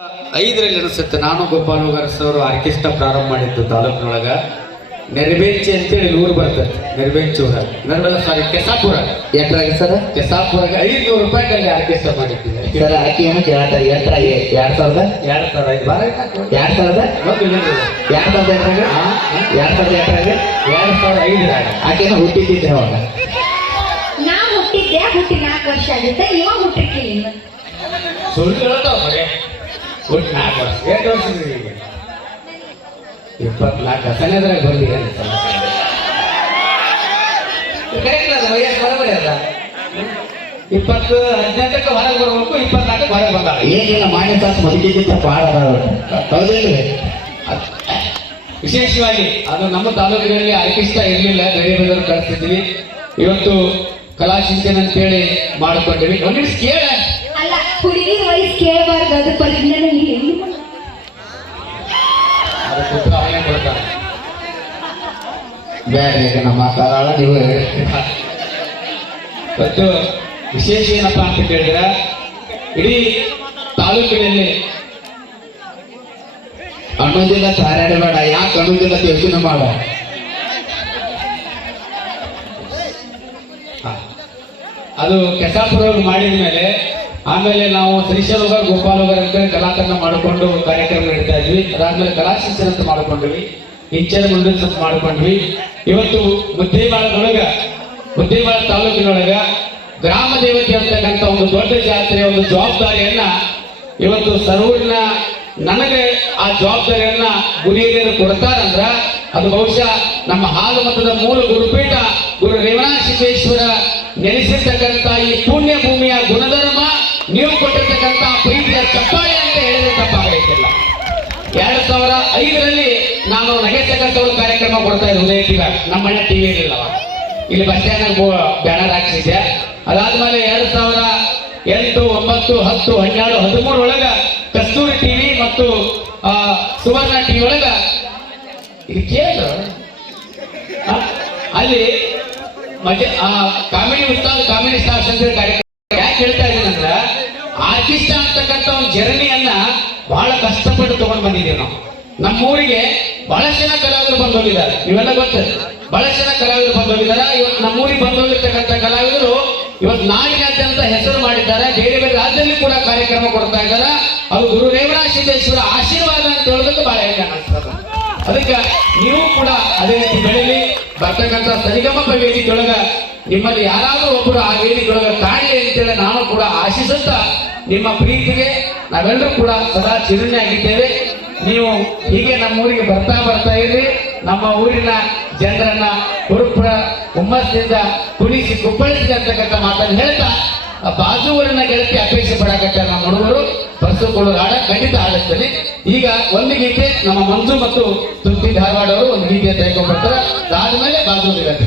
5ರಲ್ಲಿ ಅನಿಸುತ್ತೆ ನಾನು ಗೋಪಾಲ್ ಉಗಾರಸ್ ಅವರು ಆರ್ಕೆಸ್ಟ್ರಾ ಪ್ರಾರಂಭ ಮಾಡಿದ್ದು ತಾಲೂಕಿನೊಳಗ ನೆರಬೆಂಚಿ ಅಂತೇಳಿ ಊರು ಬರ್ತದೆ. ನೆರಬೆಂಚೂರ ಸಾರಿ ಕೆಸಾಪುರ ಎಷ್ಟ್ರಾಗಿ ಸರ್? ಕೆಸಾಪುರಾಗ 500 ರೂಪಾಯಿಗಳಲ್ಲಿ ಆರ್ಕೆಸ್ಟ್ರಾ ಮಾಡಿಟ್ಟಿದ್ದಾರೆ ಸರ್. ಆಕೆ ಏನು ಕೇಳ್ತಾರೆ ಎಷ್ಟ್ರಾಗಿ? 2000 2005 ಆಕೆನ ಹುಟ್ಟಿದ್ದೆ ಅವಾಗ. ನಾ ಹುಟ್ಟಿದ್ದೆ, ಹುಟ್ಟಿ 4 ವರ್ಷ ಆಗಿತ್ತೆ. ಇವ ಹುಟ್ಟಿರ್ಲಿಲ್ಲ. ಸುಳ್ಳು ಹೇಳ್ತಾವ ಬರೇ. ಹುಟ್ಟಿ 4 ವರ್ಷ. 8 ವರ್ಷ 24 ಸನೇದ್ರಾಗ ಬಂದಿ ವಯಸ್ಸು ಬರಬರಿ ಅಲ್ಲ. 18ಕ್ಕೆ ಹೊರಗೆ ಬರ್ಬೇಕು, 24ಕ್ಕೆ ಹೊರಗೆ ಬಂದಾಗ ಏನಿಲ್ಲ ಮಾನ್ಯ ತಾಸು ಬದುಕಿದ್ದ ಪಾಡ ಹೌದಿಲ್ಲ. ವಿಶೇಷವಾಗಿ ಅದು ನಮ್ಮ ತಾಲೂಕಿನಲ್ಲಿ ಆರ್ಕೆಸ್ಟ್ರಾ ಇರಲಿಲ್ಲ, ಬೇರೆ ಬೇರೆಯವರು ಕಳಿಸ್ತಿದ್ವಿ. ಇವತ್ತು ಕಲಾ ಶಿಕ್ಷಣ ಅಂತೇಳಿ ಮಾಡಿಕೊಂಡಿವಿ. ಒಂದು ನಿಮಿಷ ಕೇಳ ಅಲ್ಲ, ಹುಡುಗಿ ವಯಸ್ಸು ಕೇಳಬಾರ್ದು, ಅದು ಪರಿಜ್ಞಾನ ಇಲ್ಲ. ಪುತ್ರ ಅವನೇ ಕೊಡ್ತಾನೆ. ಬೇರೆ ನಮ್ಮ ಕಾಲ ನೀವು ಮತ್ತು ವಿಶೇಷ ಏನಪ್ಪಾ ಅಂತ ಕೇಳಿದ್ರೆ, ಇಡೀ ತಾಲೂಕಿನಲ್ಲಿ ಅನ್ನೋದಿಲ್ಲ, ತಾರಾಡಿ ಬೇಡ. ಯಾಕೆ ಅನ್ನೋದಿಲ್ಲ ಯೋಚನೆ ಮಾಡ. ಅದು ಕೆಸಾಪುರ ಮಾಡಿದ ಮೇಲೆ ಆಮೇಲೆ ನಾವು ಶ್ರೀಶೈಲ ಗೋಪಾಲ್ ಅಂತ ಕಲಾಕರಣ ಮಾಡಿಕೊಂಡು ಕಾರ್ಯಕ್ರಮ ನಡೀತಾ ಇದ್ವಿ. ಅದಾದ್ಮೇಲೆ ಕಲಾ ಶಿಕ್ಷಣ ಅಂತ ಮಾಡ್ಕೊಂಡ್ವಿ, ಇಂಚರ ಮುಂದಿನ ಅಂತ ಮಾಡ್ಕೊಂಡ್ವಿ. ಇವತ್ತು ಮುದ್ದೇಮಾಳ ತಾಲೂಕಿನೊಳಗ ಗ್ರಾಮ ದೇವತೆ ಅಂತಕ್ಕಂಥ ಒಂದು ದೊಡ್ಡ ಜಾತ್ರೆಯ ಒಂದು ಜವಾಬ್ದಾರಿಯನ್ನ ಇವತ್ತು ಸರ್ವೂರಿನ ನನಗೆ ಆ ಜವಾಬ್ದಾರಿಯನ್ನ ಗುರಿಯರು ಕೊಡ್ತಾರಂದ್ರ ಅದು ಬಹುಶಃ ನಮ್ಮ ಹಾಲು ಮತದ ಮೂಲ ಗುರುಪೀಠ ಗುರು ರೇವಣಸಿದ್ದೇಶ್ವರ ನೆಲೆಸಿರ್ತಕ್ಕಂಥ ಈ ಪುಣ್ಯ ಭೂಮಿಯ ಗುಣಧರ್ಮ, ನೀವು ಕೊಟ್ಟಿರ್ತಕ್ಕಂಥ ಪ್ರೀತಿಯ ಚಪ್ಪಾಳೆ ಅಂತ ಹೇಳಿದ್ರೆ ತಪ್ಪಾಗೈತಿಲ್ಲ. 2005ರಲ್ಲಿ ನಾನು ನಗೆತಕ್ಕಂಥ ಒಂದು ಕಾರ್ಯಕ್ರಮ ಕೊಡ್ತಾ ಇದ್ದೆ ಉದಯ ಟಿವಿ. ನಮ್ಮ ಮನೆ ಟಿವಿ ಇರಲಿಲ್ಲ, ಇಲ್ಲಿ ಬಸ್ ಸ್ಟ್ಯಾಂಡ್ ಬ್ಯಾನರ್ ಹಾಕ್ಸಿದ್ದೆ. ಅದಾದ್ಮೇಲೆ 2008, 9, 10, 12, 13 ಒಳಗ ಕಸ್ತೂರಿ ಟಿವಿ ಮತ್ತು ಸುವರ್ಣ ಟಿವಿ ಒಳಗ ಇದು ಕೇಳ ಅಲ್ಲಿ ಕಾಮಿಡಿ ಉತ್ಸಾಹ ಕಾಮಿಡಿ ಸ್ಟಾರ್ಸ್ ಅಂತ ಕಾರ್ಯಕ್ರಮ ಯಾಕೆ ಹೇಳ್ತಾ ಇದ್ದೀನಿ ಅಂದ್ರ, ಆರ್ಕೆಸ್ಟ್ರಾ ಅಂತಕ್ಕಂಥ ಒಂದು ಜರ್ನಿಯನ್ನ ಬಹಳ ಕಷ್ಟಪಟ್ಟು ತಗೊಂಡು ಬಂದಿದ್ದೀವಿ ನಾವು. ನಮ್ಮೂರಿಗೆ ಬಹಳಷ್ಟು ಜನ ಕಲಾವಿದರು ಬಂದು ಹೋಗಿದ್ದಾರೆ, ನೀವೆಲ್ಲ ಗೊತ್ತದ. ಬಹಳಷ್ಟು ಜನ ಕಲಾವಿದರು ಬಂದು ಹೋಗಿದ್ದಾರೆ. ಇವತ್ತು ನಮ್ಮೂರಿಗೆ ಬಂದು ಹೋಗಿರ್ತಕ್ಕಂಥ ಕಲಾವಿದರು ಇವತ್ತು ನಾಡಿನಾದ್ಯಂತ ಹೆಸರು ಮಾಡಿದ್ದಾರೆ. ಬೇರೆ ಬೇರೆ ರಾಜ್ಯದಲ್ಲಿ ಕೂಡ ಕಾರ್ಯಕ್ರಮ ಕೊಡ್ತಾ ಇದ್ದಾರೆ. ಅದು ಗುರು ರೇವಣಸಿದ್ದೇಶ್ವರ ಆಶೀರ್ವಾದ ಅಂತ ಹೇಳೋದಕ್ಕೆ ಬಹಳ ಹೆಮ್ಮೆ ಅನಿಸ್ತದ. ಅದಕ್ಕೆ ನೀವು ಕೂಡ ಅದೇ ರೀತಿ ಬೆಳೀಲಿ. ಬರ್ತಕ್ಕಂಥ ಸರಿಗಮಪ ವೇದಿಕೆಯೊಳಗ ನಿಮ್ಮಲ್ಲಿ ಯಾರಾದ್ರೂ ಒಬ್ಬರು ಆ ವೇದಿಕೆಯೊಳಗ ಕಾಣಲಿ ಅಂತೇಳಿ ನಾನು ಕೂಡ ಆಶಿಸುತ್ತಾ, ನಿಮ್ಮ ಪ್ರೀತಿಗೆ ನಾವೆಲ್ಲರೂ ಕೂಡ ಸದಾ ಚಿರುಣಿ ಆಗಿದ್ದೇವೆ. ನೀವು ಹೀಗೆ ನಮ್ಮೂರಿಗೆ ಬರ್ತಾ ಇರಿ. ನಮ್ಮ ಊರಿನ ಜನರನ್ನ ಹುರುಪುರ ಹುಮ್ಮಸ್ಸಿಂದ ಕುಣಿಸಿ ಕುಪ್ಪಳಿಸಿ ಅಂತಕ್ಕಂಥ ಮಾತನ್ನು ಹೇಳ್ತಾ, ಬಾಜು ಊರಿನ ಗೆಳತಿ ಅಪೇಕ್ಷೆ ಪಡಕತ್ತ ನಮ್ಮ ಹುಡುಗರು ಬರ್ಸುಕೊಳ್ಳೋರು ಹಾಡ ಖಂಡಿತ ಆಡಿಸ್ತೇನೆ. ಈಗ ಒಂದು ಗೀತೆ ನಮ್ಮ ಮಂಜು ಮತ್ತು ತೃಪ್ತಿ ಧಾರವಾಡ ಅವರು ಒಂದು ಗೀತೆ ತೆಗೆದುಕೊಂಡು ಬರ್ತಾರೆ. ಅದಾದ್ಮೇಲೆ ಬಾಜು ಗೆಳತಿ